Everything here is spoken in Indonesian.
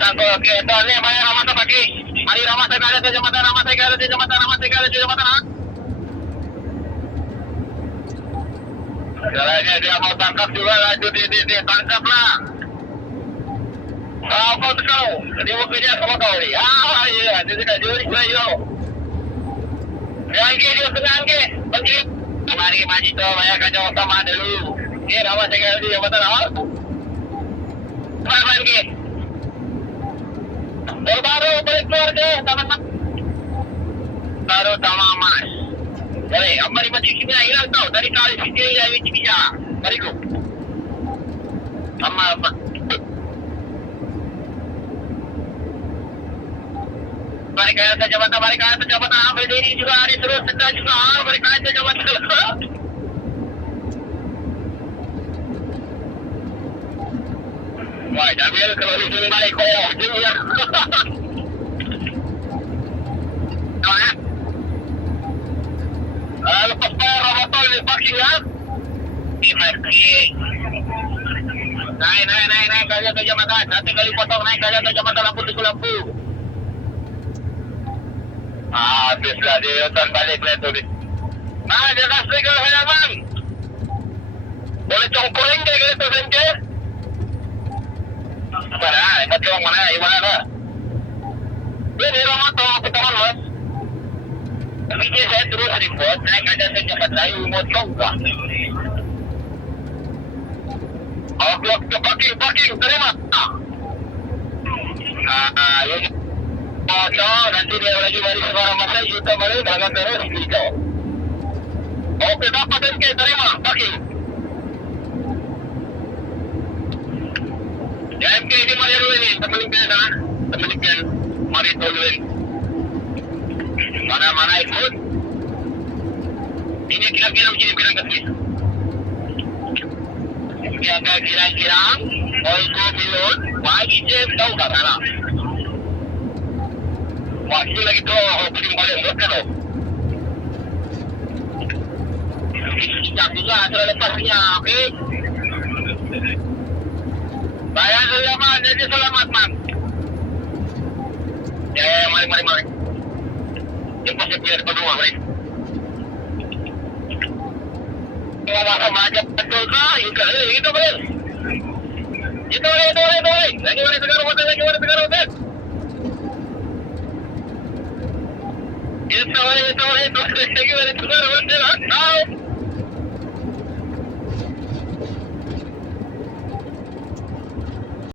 sangko. Oke, ito ni bayar Rama sa pagi. Mari Rama sa kada sa jambatan, Rama sa kada sa jambatan, Rama sa kada sa jambatan. Ha? Caranya dia mau tangkap juga laju di tangkap lah. Apa tu kau? Dia mau kerja sama kau ni. Ah, iya, dia sudah juri saya. Yang dia tengah ke, pergi. Mari maju tu, saya kacau sama dulu. Ni Rama sa kada sa jambatan. Ha? Mana ke? Baru balik keluar ke, teman-teman. Baru tamam mas. Jadi, hamaरी मछली कितना हिला था dari kali sini ya ini bisa. Mari ko. Amma. Mari kaya sa jabatan hame diri juga hari terus kita juga mari kaya sa jabatan. Wah, Jamil kalau di sini balik ko. Ya. Nah. Lepas bayar Ramadan ni parking ya. Parking. Naik kaya ke jambatan. Satu kali potong naik kaya ke jambatan lampu tiku lampu. Habislah dia hutan balik lah tu ni. Nah, dia dah segel halaman. Boleh congkuring dia ke tu sengke? Mana? Macam mana? Gimana lah? Ini Ramadan pertama mas. Tapi saya terus report, naik ada sejumlah saya motong tak. Oke, parking, terima. Ini motong, nanti dia lagi balik sekarang masa juta balik, jangan terus gitu. Oke, dapat SK, terima, parking. Ya, MK di mana dulu ini, teman-teman, mari dulu ini. Mana-mana ikut. Ini kira-kira begini bilang ke sini. Kira-kira mau ikut pilot, pagi jam tahu tak sana. Waktu lagi tu, opening balik mereka tu. Sekejap juga, setelah lepasnya, okey. Bayar selamat, jadi selamat, man. Ya, mari. Jemput saya punya depan rumah, mari. Kalau sama aja betul kah? Itu boleh. Itu boleh. Lagi boleh tegar hotel. Itu boleh. Lagi boleh tegar hotel.